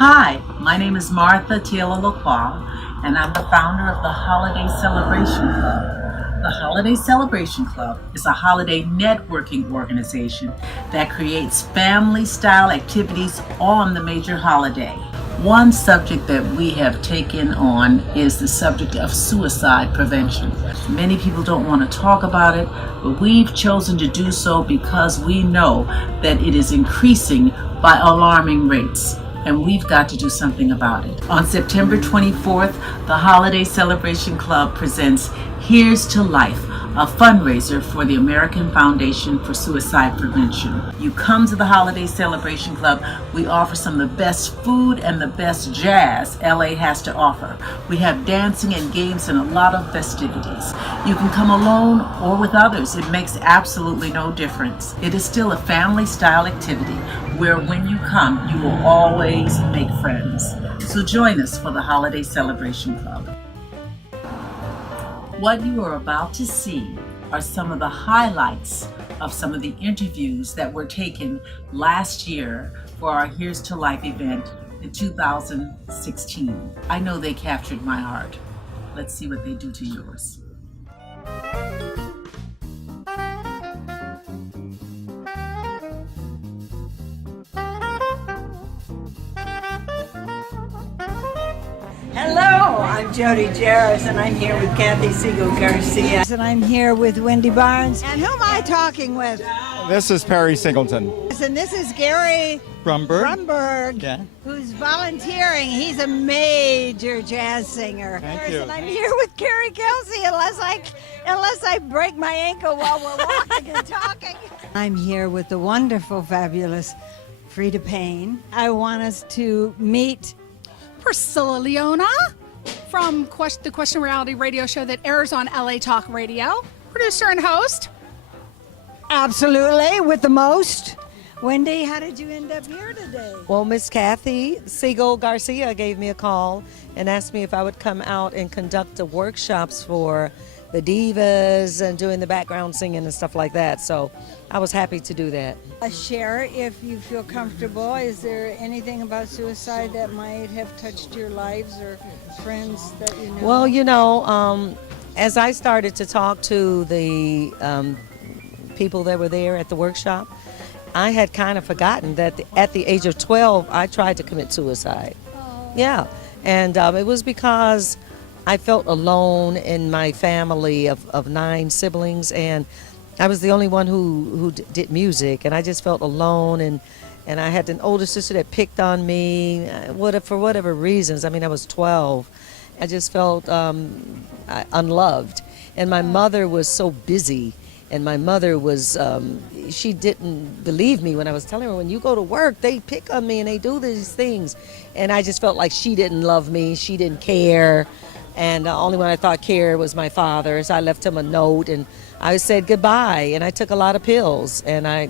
Hi, my name is Martha Taylor Lacroix, and I'm the founder of the Holiday Celebration Club. The Holiday Celebration Club is a holiday networking organization that creates family-style activities on the major holiday. One subject that we have taken on is the subject of suicide prevention. Many people don't want to talk about it, but we've chosen to do so because we know that it is increasing by alarming rates, and we've got to do something about it. On September 24th, the Holiday Celebration Club presents Here's to Life, a fundraiser for the American Foundation for Suicide Prevention. You come to the Holiday Celebration Club, we offer some of the best food and the best jazz LA has to offer. We have dancing and games and a lot of festivities. You can come alone or with others. It makes absolutely no difference. It is still a family-style activity where when you come, you will always make friends. So join us for the Holiday Celebration Club. What you are about to see are some of the highlights of some of the interviews that were taken last year for our Here's to Life event in 2016. I know they captured my heart. Let's see what they do to yours. Hello, I'm Jody Jaress, and I'm here with Keri Garcia. And I'm here with Wendy Barnes. And who am I talking with? This is Perry Singleton. And this is Gary Brumberg. Who's volunteering. He's a major jazz singer. Thank you. And I'm here with Keri Kelsey, unless I break my ankle while we're walking and talking. I'm here with the wonderful, fabulous Freda Payne. I want us to meet Priscilla Leona from the Question Reality radio show that airs on LA Talk Radio, producer and host. Absolutely, with the most. Wendy, how did you end up here today? Well, Miss Keri Garcia gave me a call and asked me if I would come out and conduct the workshops for the divas and doing the background singing and stuff like that. So I was happy to do that. Share if you feel comfortable. Is there anything about suicide that might have touched your lives or friends that you know? Well, as I started to talk to the people that were there at the workshop, I had kind of forgotten that at the age of 12, I tried to commit suicide. Oh. Yeah, and it was because I felt alone in my family of 9 siblings, and I was the only one who did music, and I just felt alone, and I had an older sister that picked on me, for whatever reasons. I mean, I was 12. I just felt unloved, and my mother was so busy, and my mother was, she didn't believe me when I was telling her, when you go to work, they pick on me and they do these things, and I just felt like she didn't love me, she didn't care. And the only one I thought cared was my father. So I left him a note and I said goodbye. And I took a lot of pills. And I,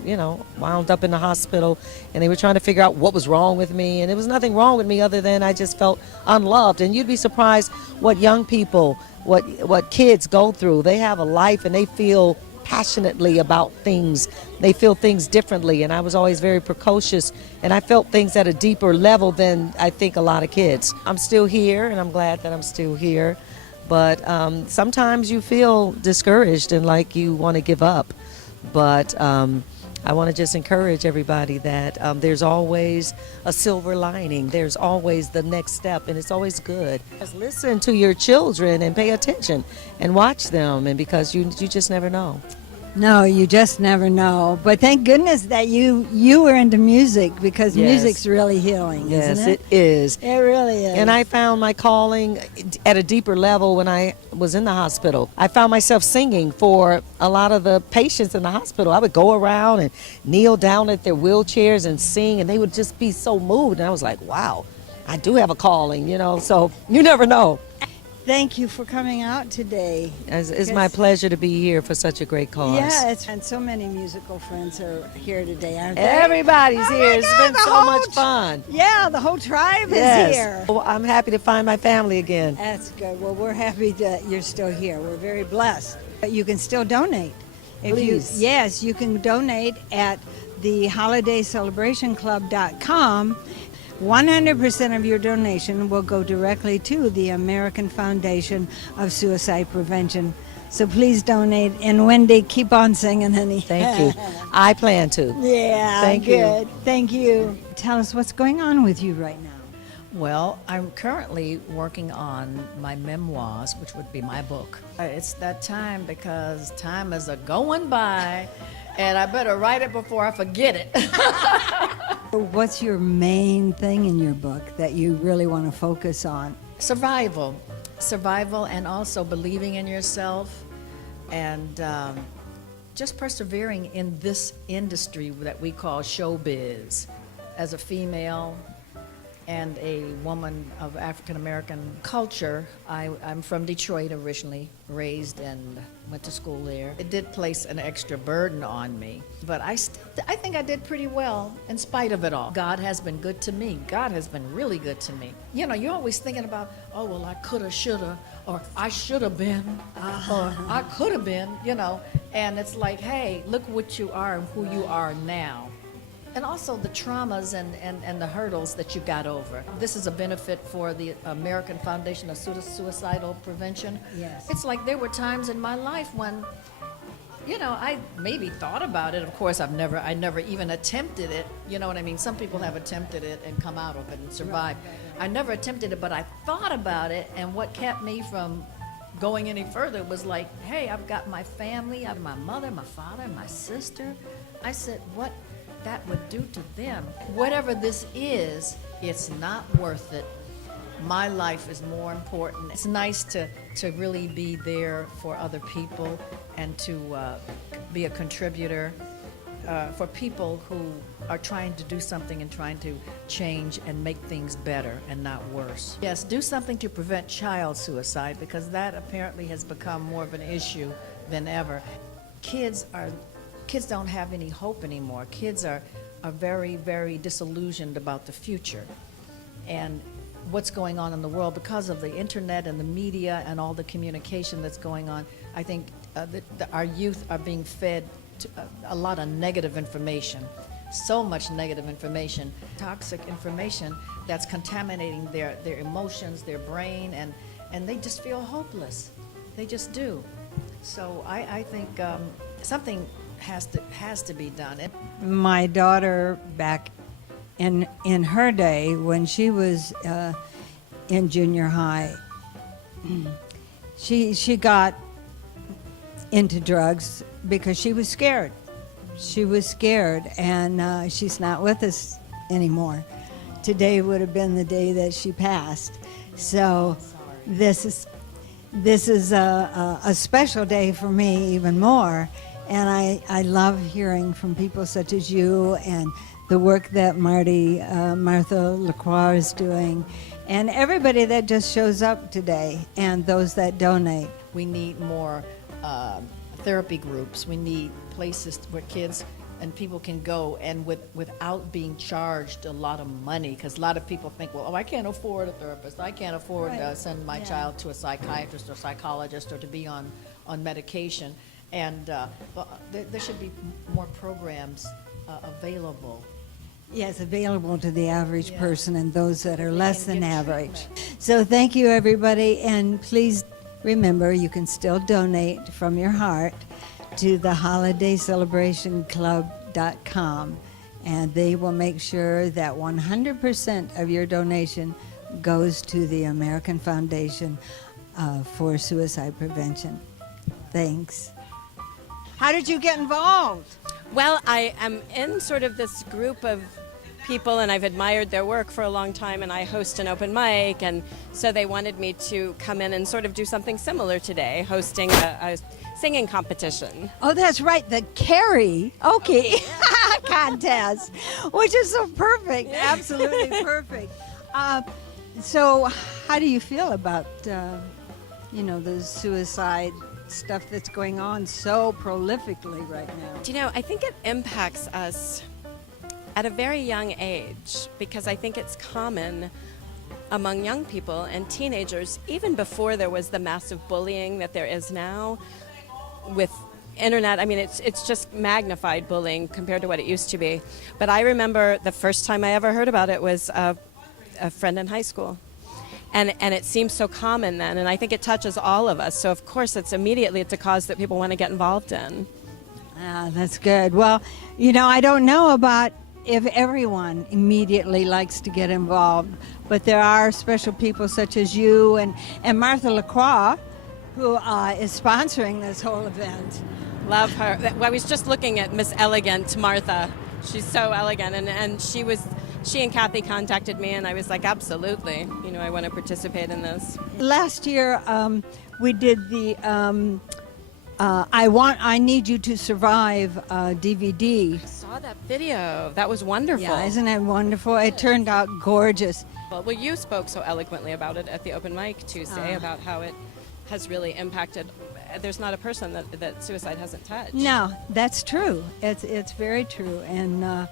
wound up in the hospital. And they were trying to figure out what was wrong with me. And there was nothing wrong with me other than I just felt unloved. And you'd be surprised what young people, what kids go through. They have a life and they feel passionately about things. They feel things differently, and I was always very precocious, and I felt things at a deeper level than I think a lot of kids. I'm still here, and I'm glad that I'm still here, but sometimes you feel discouraged and like you want to give up, but I want to just encourage everybody that there's always a silver lining. There's always the next step, and it's always good. Just listen to your children and pay attention and watch them, and because you just never know. No, you just never know. But thank goodness that you were into music, because Yes. music's really healing, Yes, isn't it? it is. It really is. And I found my calling at a deeper level when I was in the hospital. I found myself singing for a lot of the patients in the hospital. I would go around and kneel down at their wheelchairs and sing, and they would just be so moved. And I was like, wow, I do have a calling, so you never know. Thank you for coming out today. It's my pleasure to be here for such a great cause. Yeah, and so many musical friends are here today, aren't they? Everybody's Oh here. my It's God, been the so whole much fun. Yeah, the whole tribe Yes. is here. Well, I'm happy to find my family again. That's good. Well, we're happy that you're still here. We're very blessed. But you can still donate. Please. You can donate at the holidayscelebrationclub.com. 100% of your donation will go directly to the American Foundation of Suicide Prevention. So please donate. And Wendy, keep on singing, honey. Thank you. I plan to. Yeah, Thank you. good. Thank you. Tell us what's going on with you right now. Well, I'm currently working on my memoirs, which would be my book. It's that time because time is a-going by, and I better write it before I forget it. What's your main thing in your book that you really want to focus on? Survival, and also believing in yourself, and just persevering in this industry that we call showbiz. As a female and a woman of African American culture, I'm from Detroit originally, raised and went to school there. It did place an extra burden on me, but I think I did pretty well in spite of it all. God has been good to me. God has been really good to me. You know, you're always thinking about, oh, well, I coulda, shoulda, or I should have been, or I could have been, you know, and it's like, hey, look what you are and who you are now. And also the traumas and the hurdles that you got over. This is a benefit for the American Foundation of Suicidal Prevention. Yes. It's like there were times in my life when, you know, I maybe thought about it. Of course, I never even attempted it. You know what I mean? Some people have attempted it and come out of it and survived. Right. I never attempted it, but I thought about it, and what kept me from going any further was like, hey, I've got my family, I have my mother, my father, my sister. I said, what that would do to them. Whatever this is, it's not worth it. My life is more important. It's nice to really be there for other people and to be a contributor for people who are trying to do something and trying to change and make things better and not worse. Yes, do something to prevent child suicide, because that apparently has become more of an issue than ever. Kids don't have any hope anymore. Kids are very, very disillusioned about the future and what's going on in the world because of the internet and the media and all the communication that's going on. I think our youth are being fed a lot of negative information, so much negative information, toxic information that's contaminating their emotions, their brain, and they just feel hopeless. They just do. So I think something has to be done. My daughter, back in her day when she was in junior high, she got into drugs because she was scared. She was scared, and she's not with us anymore. Today would have been the day that she passed. So this is a special day for me even more. And I love hearing from people such as you and the work that Martha Lacroix is doing, and everybody that just shows up today and those that donate. We need more therapy groups. We need places where kids and people can go and without being charged a lot of money, because a lot of people think, well, I can't afford a therapist. I can't afford to send my child to a psychiatrist or psychologist or to be on medication. And there should be more programs available. Yes, available to the average person and those that are less than average. So thank you, everybody, and please remember you can still donate from your heart to the holidayscelebrationclub.com, and they will make sure that 100% of your donation goes to the American Foundation for Suicide Prevention. Thanks. How did you get involved? Well, I am in sort of this group of people, and I've admired their work for a long time, and I host an open mic, and so they wanted me to come in and sort of do something similar today, hosting a singing competition. Oh, that's right, the Keri contest, which is so perfect, absolutely perfect. So how do you feel about, the suicide stuff that's going on so prolifically right now? Do you know, I think it impacts us at a very young age, because I think it's common among young people and teenagers, even before there was the massive bullying that there is now with internet. I mean, it's just magnified bullying compared to what it used to be. But I remember the first time I ever heard about it was a friend in high school. And it seems so common then, and I think it touches all of us. So of course it's a cause that people want to get involved in. Ah, that's good. Well, you know, I don't know about if everyone immediately likes to get involved, but there are special people such as you and Martha LaCroix, who is sponsoring this whole event. Love her. I was just looking at Miss Elegant Martha. She's so elegant, and she and Kathy contacted me, and I was like, absolutely, you know, I want to participate in this. Last year, we did the I Need You to Survive DVD. I saw that video. That was wonderful. Yeah, isn't that wonderful? It turned out gorgeous. Well, you spoke so eloquently about it at the open mic Tuesday about how it has really impacted. There's not a person that suicide hasn't touched. No, that's true. It's very true, and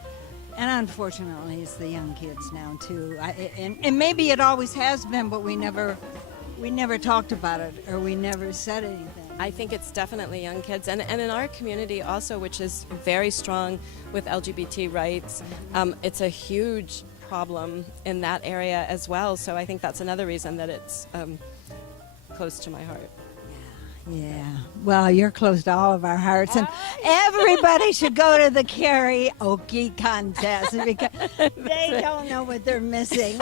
unfortunately, it's the young kids now too. And maybe it always has been, but we never talked about it, or we never said anything. I think it's definitely young kids, and in our community also, which is very strong with LGBT rights, it's a huge problem in that area as well. So I think that's another reason that it's close to my heart. Yeah, well, you're close to all of our hearts, and everybody should go to the karaoke contest because they don't know what they're missing.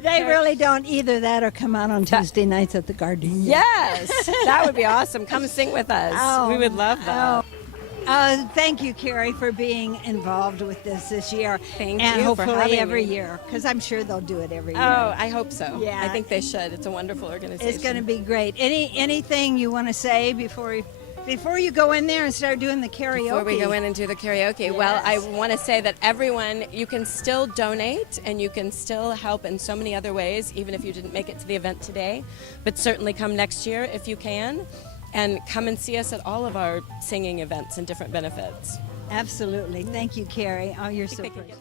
They really don't. Either that or come out on Tuesday nights at the Gardenia. Yes, that would be awesome. Come sing with us. Oh, we would love that. Thank you, Keri, for being involved with this year. Thank and you for hopefully having every me. year, because I'm sure they'll do it every year. Oh, I hope so. Yeah. I think they should. It's a wonderful organization. It's going to be great. Anything you want to say before you go in there and start doing the karaoke? Before we go in and do the karaoke, Yes. well, I want to say that everyone, you can still donate and you can still help in so many other ways, even if you didn't make it to the event today. But certainly come next year if you can, and come and see us at all of our singing events and different benefits. Absolutely. Thank you, Keri. Oh, you're so They can pretty. get-